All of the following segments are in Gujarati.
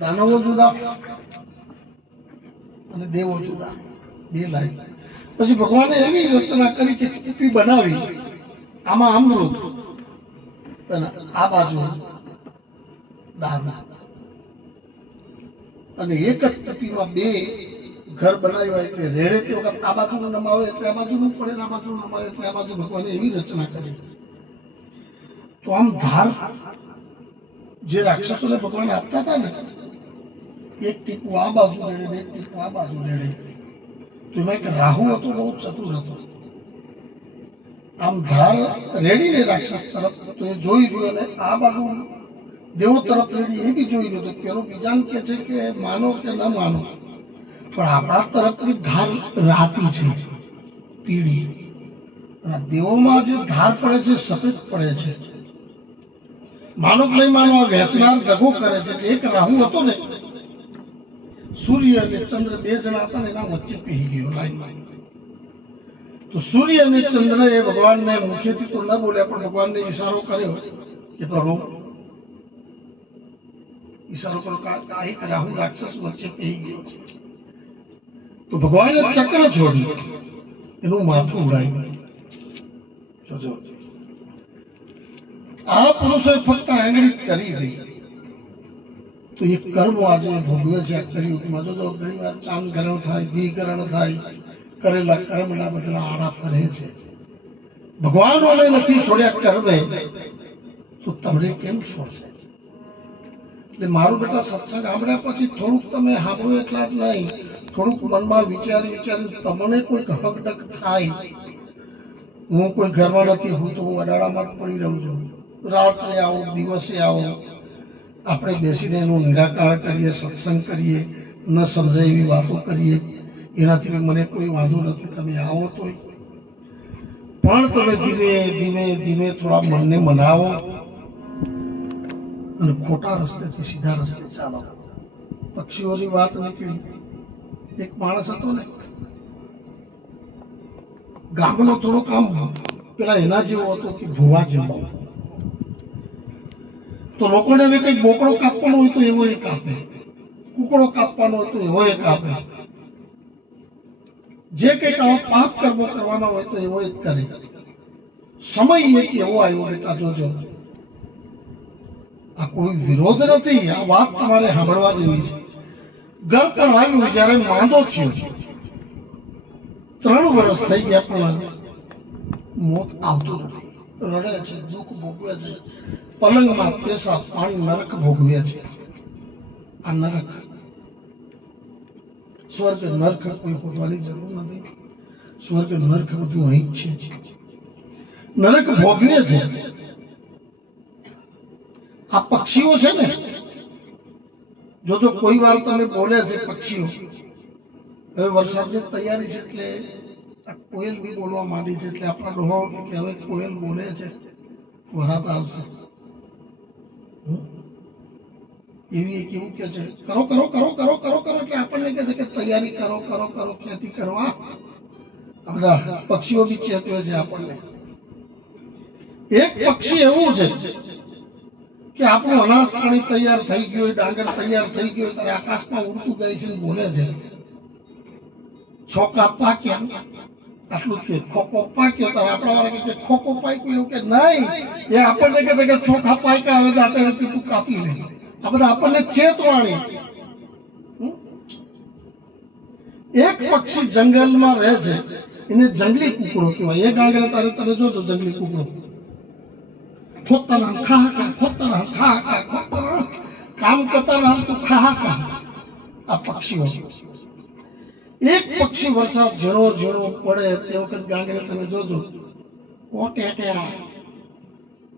દાનવો જુદા અને દેવો જુદા, બે લાઈન. પછી ભગવાને એવી રચના કરી કે કુપી બનાવી, આમાં અમૃત અને આ બાજુ દાના, અને એક જ કુપીમાં બે ઘર બનાવ્યા. એટલે રેડે તે વખત આ બાજુ નમાવે એટલે આ બાજુ નું પડે, આ બાજુ નમાવે એટલે આ બાજુ. ભગવાને એવી રચના કરી. તો આમ ધાર જે રાક્ષસોને ભગવાન આપતા હતા ને, એક ટીપું આ બાજુ રેડે, એક ટીપું આ બાજુ રેડે. તો એમાં એક રાહુ હતો, બહુ ચતુર હતો. આમ ધાર રેડીને રાક્ષસ તરફ, તો એ જોઈ રહ્યો, અને આ બાજુ દેવો તરફ રેડી, એ બી જોઈ રહ્યો. તો પેલો બીજાને કે છે કે માનો કે ન માનો, પણ આપણા તરફની ધાર રાતી છે, પીળી. અને દેવોમાં જે ધાર પડે છે સફેદ પડે છે. માનો કે નહીં માનો, આ વેચનાર દગો કરે છે. એક રાહુ હતો ને, સૂર્ય અને ચંદ્ર બે જણા હતા ને, એના વચ્ચે પહેરી ગયો લાઈનમાં. તો સૂર્ય અને ચંદ્ર એ ભગવાનને મુખેથી તો ન બોલ્યા, પણ ભગવાનને ઈશારો કર્યો કે પ્રભુ ઈશારો કરો, આ એક રાહુ રાક્ષસ વચ્ચે પહેરી ગયો છે. તો ભગવાને ચક્ર છોડ્યું, એનું માથું ઉડાવ્યું. જોજો, આ પુરુષોએ ફક્ત આંગળી કરી દઈ, તો એ કર્મ આજે ભોગવે છે. આ કલિયુગમાં જોજો, ઘણી વાર ચાંદકરણ થાય, દીકરણ થાય, કરેલા કર્મના બદલા આડા ફરે છે. ભગવાનોને નથી છોડ્યા કર્મે, તો તમને કેમ છોડશે? એટલે મારું બેટા સત્સંગ સાંભળ્યા પછી થોડુંક તમે સાંભળો એટલા જ નહીં, થોડુંક મનમાં વિચારી તમને કોઈક હકડક થાય. હું કોઈ ઘરમાં નથી, હું તો અડાડામાં જ પડી રહું છું. રાત્રે આવો, દિવસે આવો, આપણે બેસીને એનું નિરાકરણ કરીએ, સત્સંગ કરીએ, ન સમજાય એવી વાતો કરીએ. એનાથી મને કોઈ વાંધો નથી. તમે આવો તો પણ તમે ધીમે ધીમે ધીમે થોડા મનને મનાવો અને ખોટા રસ્તેથી સીધા રસ્તે ચાલો. પક્ષીઓની વાત નીકળી. એક માણસ હતો ને, ગામનો થોડો કામ પેલા એના જેવો હતો કે ભૂવા જેવો. તો લોકોને હવે કઈક બોકડો કાપવાનો હોય તો એવો એક આપે, કુકડો કાપવાનો હોય તો એવો એક આપે, જે કઈક પાપ કર્મો કરવાના હોય તો એવો એક કરે. સમય એક એવો આવ્યો બેટા, જોજો, આ કોઈ વિરોધ નથી, આ વાત તમારે સાંભળવા જેવી છે. ઘર પર આવ્યું જયારે માંદો થયો, 3 વર્ષ થઈ ગયા પણ મોત આવતું નથી. રડે છે, દુઃખ ભોગવે છે, પલંગમાં પેશાબ પાણી નરક ભોગવે છે. આ નરક, સ્વર્ગ નરક કોઈ ભોગવાની જરૂર નથી. સ્વર્ગ નરક બધું અહીં જ છે. નરક ભોગવે છે. આ પક્ષીઓ છે ને, જોજો કોઈ વાર તમે બોલે છે પક્ષીઓ. હવે વરસાદની તૈયારી છે એટલે આ કોયલ બી બોલવા માંડી છે. એટલે આપણા ડોહો કે હવે કોયલ બોલે છે, વરાપ આવશે. એવી એક એવું કે છે, કરો કરો કરો કરો કરો કરો, એટલે આપણને કહે છે કે તૈયારી કરો કરો કરો, ખેતી કરવા. આ બધા પક્ષીઓ બી ચેતવે છે આપણને. એક પક્ષી એવું છે કે આપણું અનાજ પાણી તૈયાર થઈ ગયું હોય, ડાંગર તૈયાર થઈ ગયો, ત્યારે આકાશમાં ઉડતું જાય છે, બોલે છે, છોકા પાક્યા. આટલું કે ખોખો પાક્યો, ત્યારે આપણા વાળા કે ખોખો પાક્યું, એવું કે નહીં. એ આપણને કહે કે ચોખા પાક્યા, હવે દાંતેડે તું કાપી લે. આ બધા આપણને ચેતવાણી. એક પક્ષી જંગલમાં રહે છે, એને જંગલી કુકડો કહેવાય. એક આંગળે તારે તમે જોજો જંગલી કુકડો, ખોતરા ખાહા ખોતરા ખાહા ખોતરા, કામ કરતા ના તું ખાહા. આ પક્ષીઓ. એક પક્ષી વરસાદ ઝીણો ઝીણો પડે તે વખત ગાંગડે તમે જોજો, ઓટેટ્યા,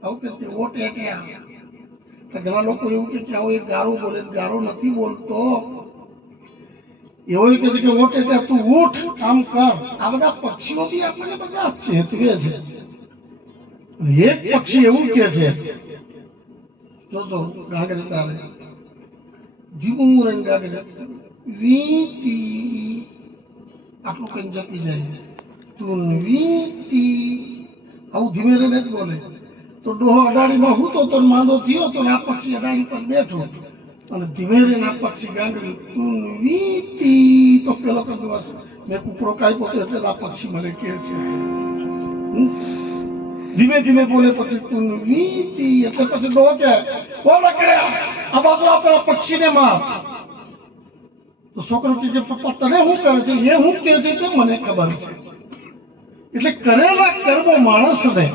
આવું કે ઓટેટ્યા. ઘણા લોકો એવું કે આવો એક ગારો બોલે, ગારો નથી બોલતો. એવો કે છે કે ઓટેટ્યા તું ઉઠ, કામ કર. આ બધા પક્ષીઓ બી આપણને બધા ચેતવે છે. એક પક્ષી એવું કે છે, જોજો ગાગડે તારે ધીમું રંગ ગાગડે વીટી આટલું કઈ જતી જાય, તું વીટી આવું ધીમે રહીને જ બોલે. તો ડોહો અડાડીમાં હું તો માંદો થયો તો આ પક્ષી અડાડી પર બેઠો, અને ધીમે રેના પક્ષી ગાંગડી તું વીતી તો પેલો કરતો હશે મેં કુકડો કાપ્યો તો એટલે આ પક્ષી મને કે છે. ધીમે ધીમે બોલે પછી તું વીતી એટલે પછી ડો કે બોલ કર્યા આ બાજુ આપણા પક્ષીને માર. તો છોકરો કે પપ્પા તને શું કરે છે એ હું કે છે તે મને ખબર છે. એટલે કરેલા કર્મો માણસને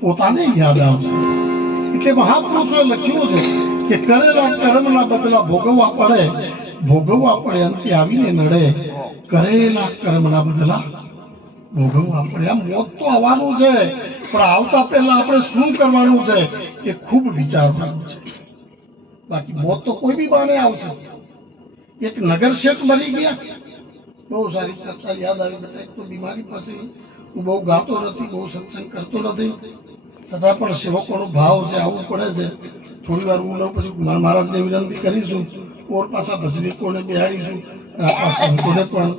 પોતાને યાદ આવશે. એટલે મહાપુરુષોએ લખ્યું છે કે કરેલા કર્મના બદલા ભોગવવા પડે અંતે આવીને નડે. કરેલા કર્મના બદલા ભોગવવા પડે. આ મોત તો આવવાનું છે પણ આવતા પહેલા આપણે શું કરવાનું છે એ ખૂબ વિચારવાનું છે. બાકી મોત તો કોઈ બી બાને આવશે. એક નગર શેઠ મરી ગયા, બહુ સારી ચર્ચા યાદ આવી. બેટા એક તો બીમારી પછી હું બહુ ગાતો નથી, બહુ સત્સંગ કરતો નથી, છતાં પણ સેવકોનો ભાવ છે, આવવું પડે છે. થોડી વાર હું લઉં પછી મહારાજને વિનંતી કરીશું, ઓર પાછા ભજનીકોને બેહાડીશું, આપણા સંતોને પણ